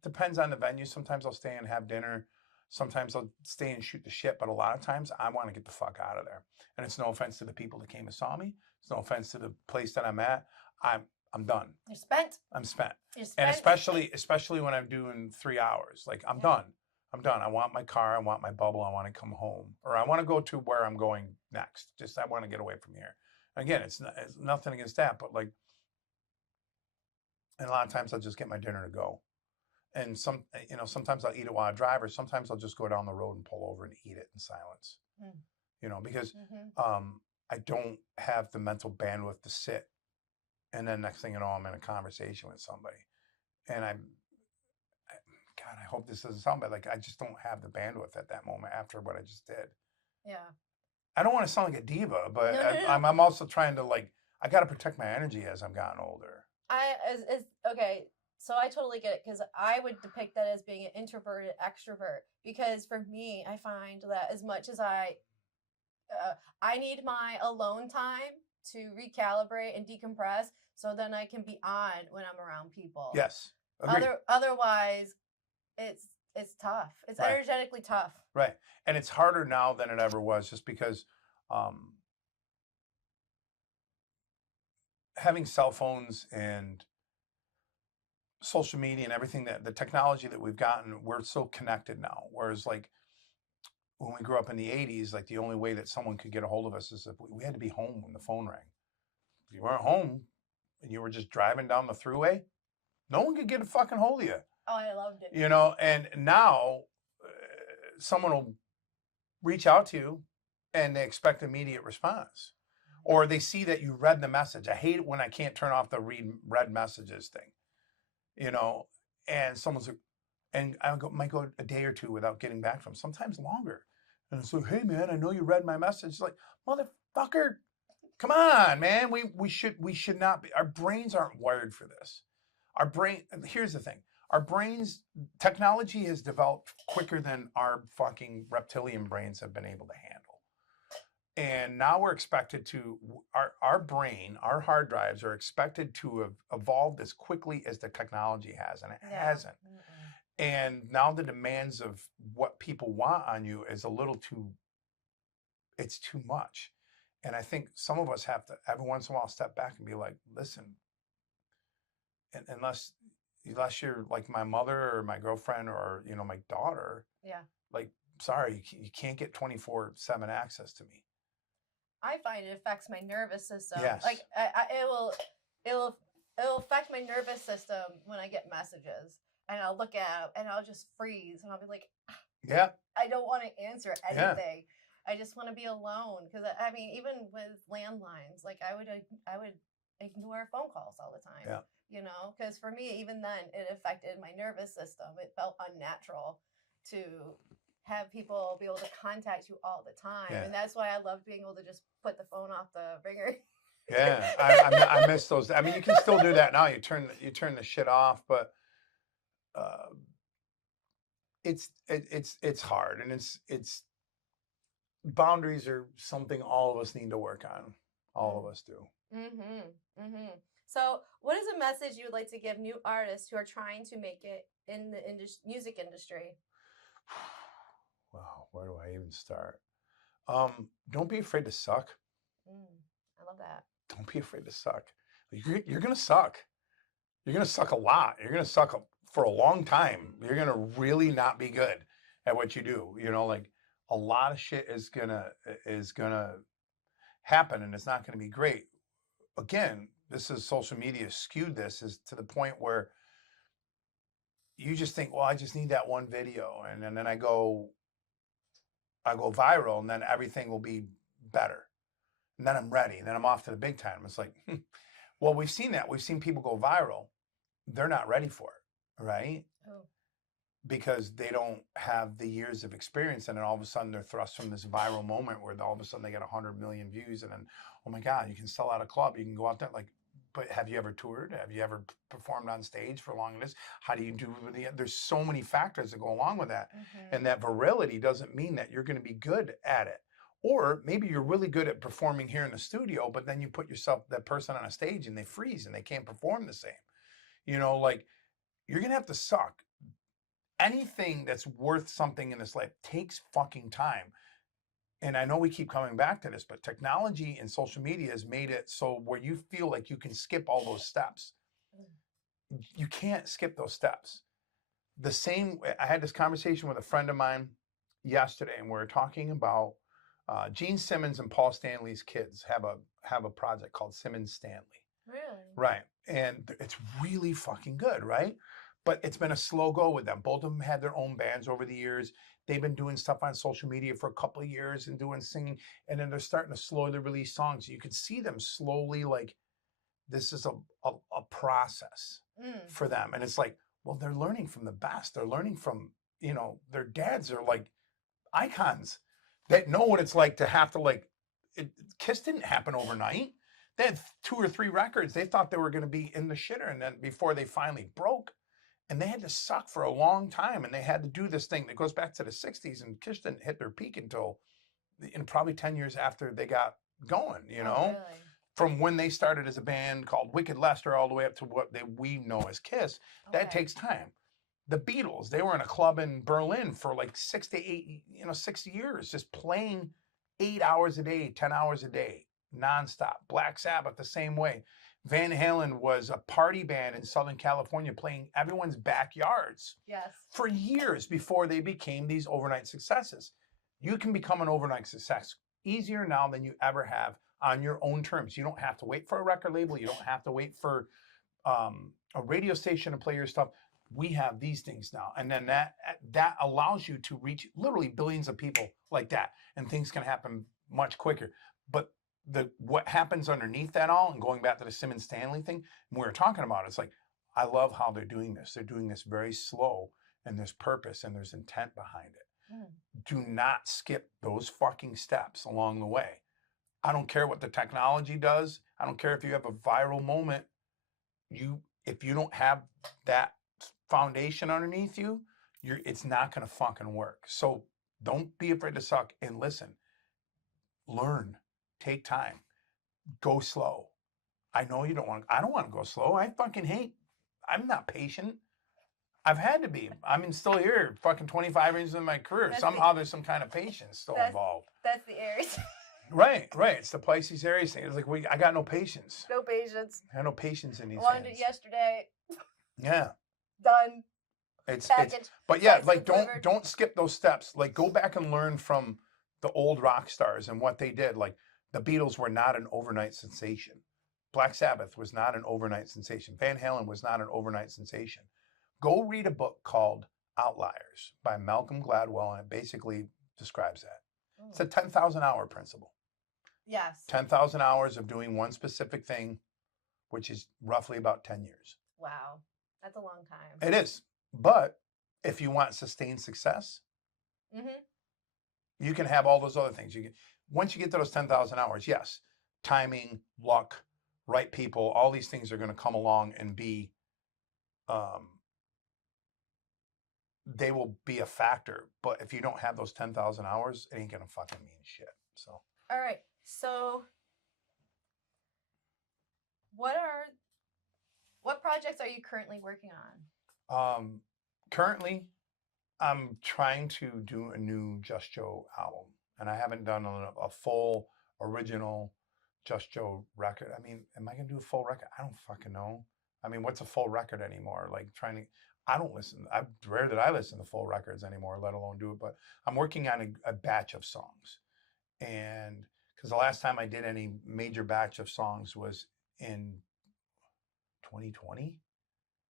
Depends on the venue. Sometimes I'll stay and have dinner. Sometimes I'll stay and shoot the shit. But a lot of times I want to get the fuck out of there. And it's no offense to the people that came and saw me. It's no offense to the place that I'm at. I'm done. You're spent. I'm spent. You're spent. And especially when I'm doing 3 hours. Like I'm done. I'm done. I want my car. I want my bubble. I want to come home. Or I want to go to where I'm going next. Just I want to get away from here. Again, it's nothing against that. But like, and a lot of times I'll just get my dinner to go. And sometimes I'll eat it while I drive, or sometimes I'll just go down the road and pull over and eat it in silence. Because I don't have the mental bandwidth to sit. And then next thing you know, I'm in a conversation with somebody. And God, I hope this doesn't sound bad. Like, I just don't have the bandwidth at that moment after what I just did. Yeah. I don't want to sound like a diva, but I'm also trying to, like, I got to protect my energy as I'm gotten older. Okay. So I totally get it, because I would depict that as being an introverted extrovert. Because for me, I find that as much as I need my alone time to recalibrate and decompress, so then I can be on when I'm around people. Yes. Agreed. Otherwise, it's tough. It's energetically tough. Right. And it's harder now than it ever was, just because having cell phones and social media and everything, that the technology that we've gotten, we're so connected now. Whereas like when we grew up in the 80s, like the only way that someone could get a hold of us is if we had to be home when the phone rang. If you weren't home and you were just driving down the thruway, no one could get a fucking hold of you. Oh, I loved it. And now someone will reach out to you and they expect immediate response. Or they see that you read the message. I hate it when I can't turn off the read messages thing. And someone's like, and might go a day or two without getting back from them, sometimes longer. And it's like, hey man, I know you read my message. It's like, motherfucker, come on, man. We should not be. Our brains aren't wired for this. Here's the thing. Our brains, technology has developed quicker than our fucking reptilian brains have been able to handle. And now we're expected to, our brain, our hard drives are expected to have evolved as quickly as the technology has, and it hasn't. And now the demands of what people want on you is it's too much. And I think some of us have to every once in a while step back and be like, listen, unless you're like my mother or my girlfriend or, my daughter, like, sorry, you can't get 24/7 access to me. I find it affects my nervous system. Yes. Like it'll affect my nervous system when I get messages, and I'll look at it and I'll just freeze, and I'll be like, Yeah. I don't want to answer Yeah. anything. I just want to be alone. Because I mean, even with landlines, like I would ignore phone calls all the time. Yeah. You know, because for me, even then, it affected my nervous system. It felt unnatural to have people be able to contact you all the time, Yeah. and that's why I love being able to just put the phone off the ringer. Yeah, I miss those. I mean, you can still do that now. You turn the shit off, but it's hard, and it's boundaries are something all of us need to work on. All of us do. So, what is a message you would like to give new artists who are trying to make it in the music industry? Wow, where do I even start? Don't be afraid to suck. I love that. Don't be afraid to suck. You're gonna suck. You're gonna suck a lot. You're gonna suck for a long time. You're gonna really not be good at what you do. You know, like a lot of shit is gonna happen, and it's not gonna be great. Again, this is social media skewed. This is to the point where you just think, well, I just need that one video, and then I go viral, and then everything will be better. And then I'm ready. And then I'm off to the big time. It's like, well, we've seen that. We've seen people go viral. They're not ready for it, right? Oh. Because they don't have the years of experience. And then all of a sudden they're thrust from this viral moment where all of a sudden they get 100 million views. And then, oh my God, you can sell out a club. You can go out there like, but have you ever toured? Have you ever performed on stage for long as this? How do you do with there's so many factors that go along with that. And that virility doesn't mean that you're going to be good at it. Or maybe you're really good at performing here in the studio, but then you put that person on a stage and they freeze and they can't perform the same. You know, like you're going to have to suck. Anything that's worth something in this life takes fucking time. And I know we keep coming back to this, but technology and social media has made it so where you feel like you can skip all those steps. You can't skip those steps. I had this conversation with a friend of mine yesterday, and we were talking about Gene Simmons and Paul Stanley's kids have a project called Simmons Stanley. Really? Right. And it's really fucking good, right? But it's been a slow go with them. Both of them had their own bands over the years. They've been doing stuff on social media for a couple of years and doing singing. And then they're starting to slowly release songs. You can see them slowly, like, this is a process for them. And it's like, well, they're learning from the best. They're learning from, you know, their dads are like icons that know what it's like to have to Kiss didn't happen overnight. They had 2 or 3 records. They thought they were going to be in the shitter, and then before they finally broke, and they had to suck for a long time, and they had to do this thing that goes back to the 60s, and Kiss didn't hit their peak until probably 10 years after they got going, you know? Really? From when they started as a band called Wicked Lester all the way up to what we know as Kiss. That takes time. The Beatles, they were in a club in Berlin for like 6 years, just playing 8 hours a day, 10 hours a day, nonstop. Black Sabbath, the same way. Van Halen was a party band in Southern California playing everyone's backyards for years before they became these overnight successes. You can become an overnight success easier now than you ever have on your own terms. You don't have to wait for a record label. You don't have to wait for a radio station to play your stuff. We have these things now. And then that allows you to reach literally billions of people like that. And things can happen much quicker. But what happens underneath that all, and going back to the Simmons Stanley thing, we were talking about, it's like, I love how they're doing this. They're doing this very slow, and there's purpose and there's intent behind it. Do not skip those fucking steps along the way. I don't care what the technology does. I don't care if you have a viral moment. If you don't have that foundation underneath you, it's not going to fucking work. So don't be afraid to suck and listen. Learn. Take time. Go slow. I know you don't want to. I don't want to go slow. I fucking hate. I'm not patient. I've had to be. I'm still here, fucking 25 years in my career. Somehow there's some kind of patience still involved. That's the Aries. Right. It's the Pisces Aries thing. It's like, I got no patience. No patience. I have no patience in these Wanted it yesterday. Yeah. Done. But yeah, like don't skip those steps. Like go back and learn from the old rock stars and what they did. Like the Beatles were not an overnight sensation. Black Sabbath was not an overnight sensation. Van Halen was not an overnight sensation. Go read a book called Outliers by Malcolm Gladwell, and it basically describes that. Mm. It's a 10,000 hour principle. Yes. 10,000 hours of doing one specific thing, which is roughly about 10 years. Wow. That's a long time. It is. But if you want sustained success, you can have all those other things. Once you get to those 10,000 hours, yes, timing, luck, right people, all these things are going to come along and be, they will be a factor. But if you don't have those 10,000 hours, it ain't going to fucking mean shit. So. All right. So what projects are you currently working on? Currently, I'm trying to do a new Just Joe album, and I haven't done a full original Just Joe record. I mean, am I gonna do a full record? I don't fucking know. I mean, what's a full record anymore? Like I don't listen. Rare that I listen to full records anymore, let alone do it. But I'm working on a batch of songs, and because the last time I did any major batch of songs was in 2020.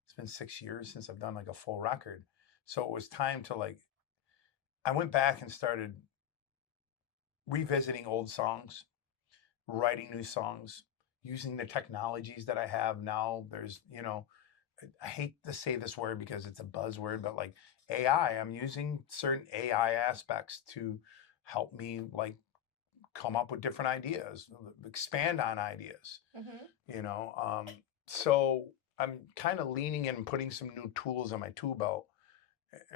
It's been 6 years since I've done like a full record. So it was time to I went back and started revisiting old songs, writing new songs, using the technologies that I have now. There's, I hate to say this word because it's a buzzword, but like AI, I'm using certain AI aspects to help me come up with different ideas, expand on ideas, so I'm kind of leaning in and putting some new tools on my tool belt,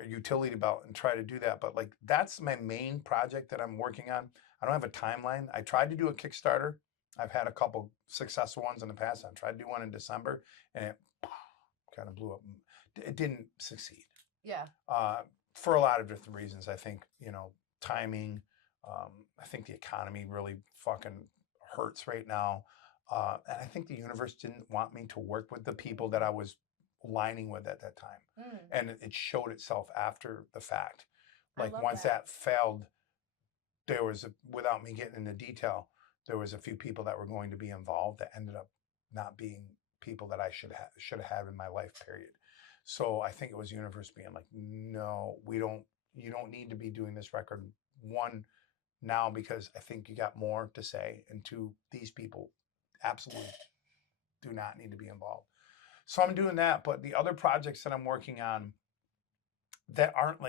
utility belt, and try to do that. But that's my main project that I'm working on. I don't have a timeline. I tried to do a Kickstarter. I've had a couple successful ones in the past. I tried to do one in December, and it kind of blew up. It didn't succeed. Yeah. For a lot of different reasons. I think, timing. I think the economy really fucking hurts right now. And I think the universe didn't want me to work with the people that I was aligning with at that time. And it showed itself after the fact. Once that failed, there was, without me getting into detail, there was a few people that were going to be involved that ended up not being people that I should have had in my life, period. So I think it was the universe being like, no, you don't need to be doing this record. One, now, because I think you got more to say, and two, these people absolutely do not need to be involved. So I'm doing that, but the other projects that I'm working on that aren't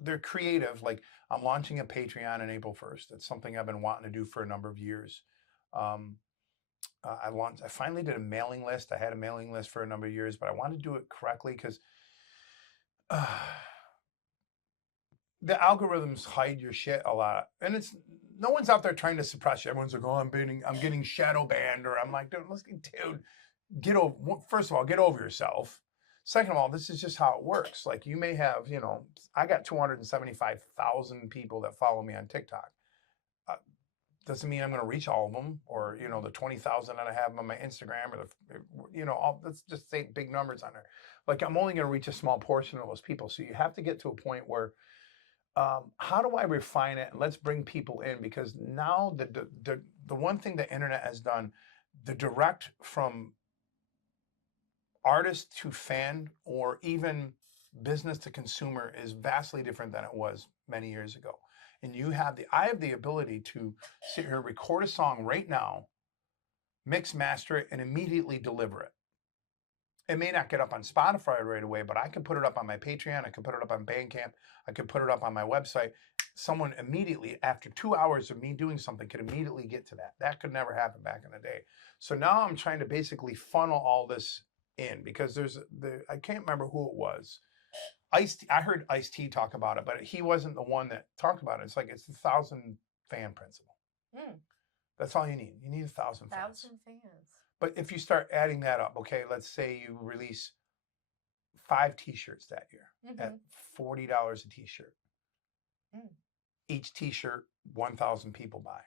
they're creative. I'm launching a Patreon on April 1st. It's something I've been wanting to do for a number of years. I finally did a mailing list. I had a mailing list for a number of years, but I wanted to do it correctly because the algorithms hide your shit a lot, and no one's out there trying to suppress you. Everyone's like, "Oh, I'm getting shadow banned," or I'm like, "Dude, first of all, get over yourself. Second of all, this is just how it works. You may have, I got 275,000 people that follow me on TikTok. Doesn't mean I'm going to reach all of them, or the 20,000 that I have on my Instagram, or let's just say big numbers on there. I'm only going to reach a small portion of those people. So you have to get to a point where, how do I refine it? And let's bring people in, because now the one thing the internet has done, the direct from artist to fan, or even business to consumer, is vastly different than it was many years ago. And I have the ability to sit here, record a song right now, mix, master it, and immediately deliver it. It may not get up on Spotify right away, but I can put it up on my Patreon. I can put it up on Bandcamp. I can put it up on my website. Someone immediately, after 2 hours of me doing something, could immediately get to that. That could never happen back in the day. So now I'm trying to basically funnel all this in, because I can't remember who it was. I heard Ice-T talk about it, but he wasn't the one that talked about it. It's it's the 1,000 fan principle. That's all you need. You need 1,000 fans. 1,000 fans. But if you start adding that up, okay, let's say you release 5 T-shirts that year at $40 a T-shirt. Each T-shirt, 1,000 people buy.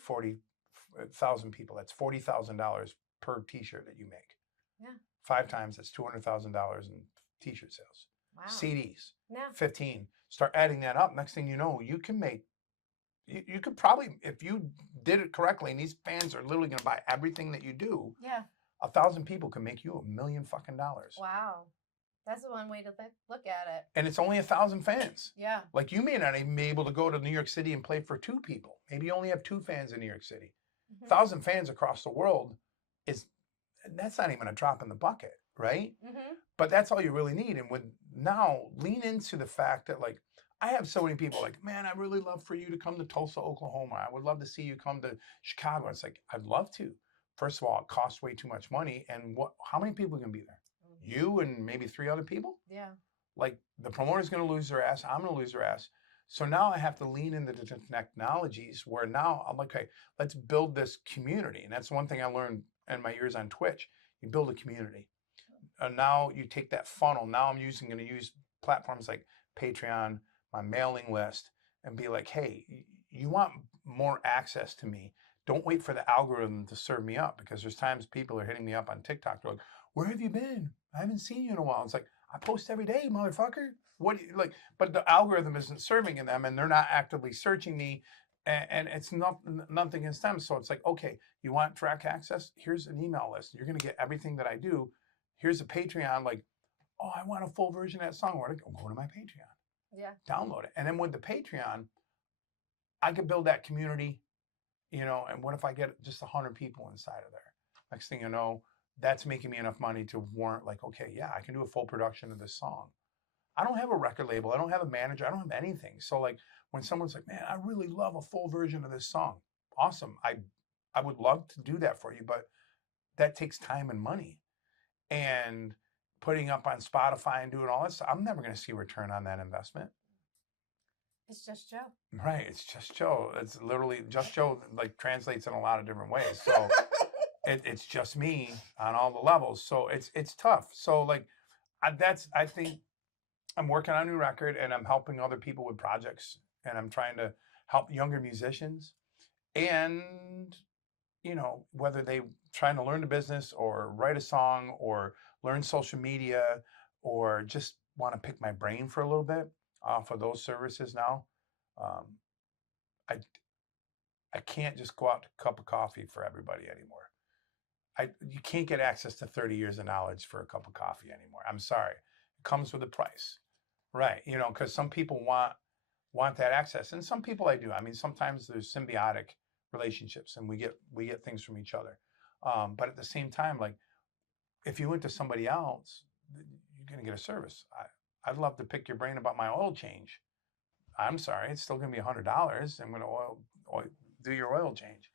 40,000 people. That's $40,000 per T-shirt that you make. Yeah. 5 times, that's $200,000 in T-shirt sales. Wow. CDs, yeah. 15. Start adding that up. Next thing you know, you can make, you could probably, if you did it correctly, and these fans are literally going to buy everything that you do, yeah, 1,000 people can make you $1 million fucking dollars. Wow. That's one way to look at it. And it's only 1,000 fans. Yeah. Like you may not even be able to go to New York City and play for 2 people. Maybe you only have 2 fans in New York City. 1,000 fans across the world that's not even a drop in the bucket, right? But that's all you really need. And with now lean into the fact that like I have so many people like, man, I really love for you to come to Tulsa, Oklahoma. I would love to see you come to Chicago. It's like, I'd love to. First of all, it costs way too much money. And how many people can be there? You and maybe 3 other people? Yeah. Like the promoter's going to lose their ass. I'm going to lose their ass. So now I have to lean into the technologies where now I'm like, okay, let's build this community. And that's one thing I learned in my years on Twitch. You build a community. And now you take that funnel. Now I'm going to use platforms like Patreon, my mailing list, and be like, hey, you want more access to me. Don't wait for the algorithm to serve me up, because there's times people are hitting me up on TikTok. They're like, where have you been? I haven't seen you in a while. It's like, I post every day, motherfucker. What do you like? But the algorithm isn't serving in them, and they're not actively searching me. And it's nothing against them. So it's like, okay, you want direct access? Here's an email list. You're going to get everything that I do. Here's a Patreon. Like, oh, I want a full version of that song. Where to go? Go to my Patreon. Yeah. Download it. And then with the Patreon, I can build that community, and what if I get just 100 people inside of there? Next thing you know, that's making me enough money to warrant like, okay, yeah, I can do a full production of this song. I don't have a record label. I don't have a manager. I don't have anything. So like when someone's like, man, I really love a full version of this song. Awesome. I would love to do that for you, but that takes time and money. And putting up on Spotify and doing all that stuff, I'm never going to see a return on that investment. It's just Joe. Right. It's just Joe. It's literally just Joe, like translates in a lot of different ways. So it's just me on all the levels. So it's tough. So like I think I'm working on a new record, and I'm helping other people with projects, and I'm trying to help younger musicians, and whether they trying to learn the business or write a song or learn social media or just want to pick my brain for a little bit off of those services now. I can't just go out to a cup of coffee for everybody anymore. You can't get access to 30 years of knowledge for a cup of coffee anymore. I'm sorry. It comes with a price. Right. Because some people want that access, and some people I do. I mean, sometimes there's symbiotic relationships, and we get things from each other. But at the same time, like if you went to somebody else, you're going to get a service. I'd love to pick your brain about my oil change. I'm sorry, it's still going to be $100. I'm going to do your oil change.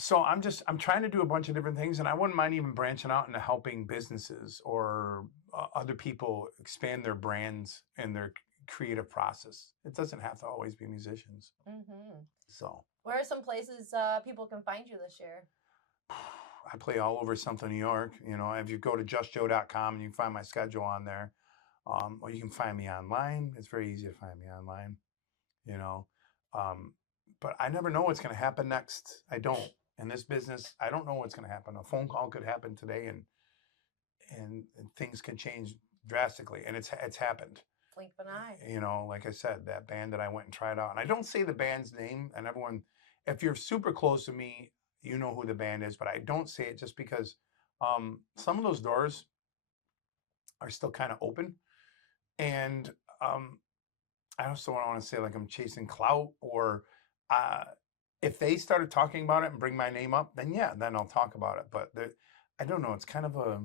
So I'm trying to do a bunch of different things, and I wouldn't mind even branching out into helping businesses or other people expand their brands and their creative process. It doesn't have to always be musicians. So where are some places people can find you this year? I play all over Central New York. If you go to justjoe.com, and you can find my schedule on there. Or you can find me online. It's very easy to find me online, but I never know what's going to happen next. I don't. In this business, I don't know what's going to happen. A phone call could happen today, and things can change drastically. And it's happened. Blink of an eye. Like I said, that band that I went and tried out, and I don't say the band's name, and everyone, if you're super close to me, you know who the band is, but I don't say it just because some of those doors are still kind of open. And I also don't want to say like I'm chasing clout, or if they started talking about it and bring my name up, then I'll talk about it. But I don't know. It's kind of a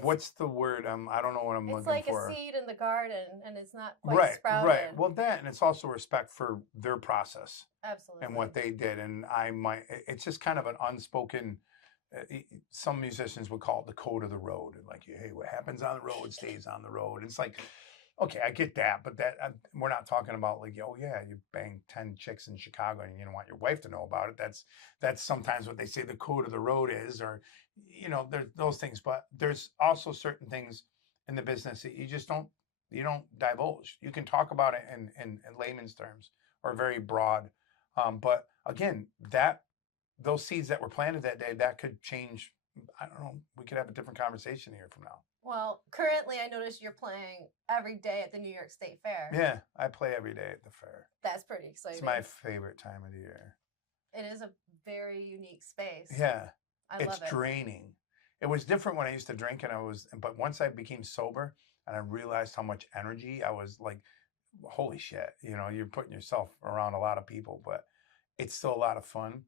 what's the word? I don't know what I'm looking for. It's like a seed in the garden, and it's not quite sprouted. Right. Well, and it's also respect for their process. Absolutely. And what they did, and it's just kind of an unspoken. Some musicians would call it the code of the road, and like, hey, what happens on the road stays on the road. It's like, okay, I get that, but we're not talking about like, oh yeah, you banged 10 chicks in Chicago and you don't want your wife to know about it. That's sometimes what they say the code of the road is, or there's those things. But there's also certain things in the business that you don't divulge. You can talk about it in layman's terms or very broad, but again, those seeds that were planted that day, that could change. I don't know. We could have a different conversation here from now. Well, currently I notice you're playing every day at the New York State Fair. Yeah, I play every day at the fair. That's pretty exciting. It's my favorite time of the year. It is a very unique space. Yeah. I love it. It's draining. it was different when I used to drink, but once I became sober and I realized how much energy I was like, holy shit, you know, you're putting yourself around a lot of people, but it's still a lot of fun.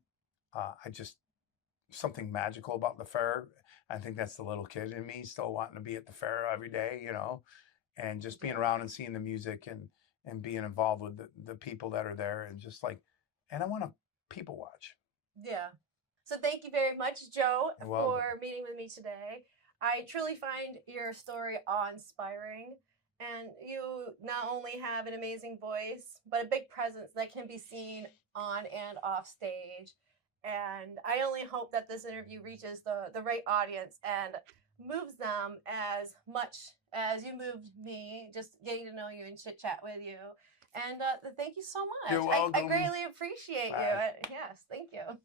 Something magical about the fair. I think that's the little kid in me still wanting to be at the fair every day, you know, and just being around and seeing the music and being involved with the people that are there and just like, and I want to people watch. Yeah. So thank you very much, Joe, You're welcome. for meeting with me today. I truly find your story awe-inspiring. And you not only have an amazing voice, but a big presence that can be seen on and off stage. And I only hope that this interview reaches the right audience and moves them as much as you moved me, just getting to know you and chit chat with you. And thank you so much. You're welcome. I greatly appreciate you. Yes, thank you.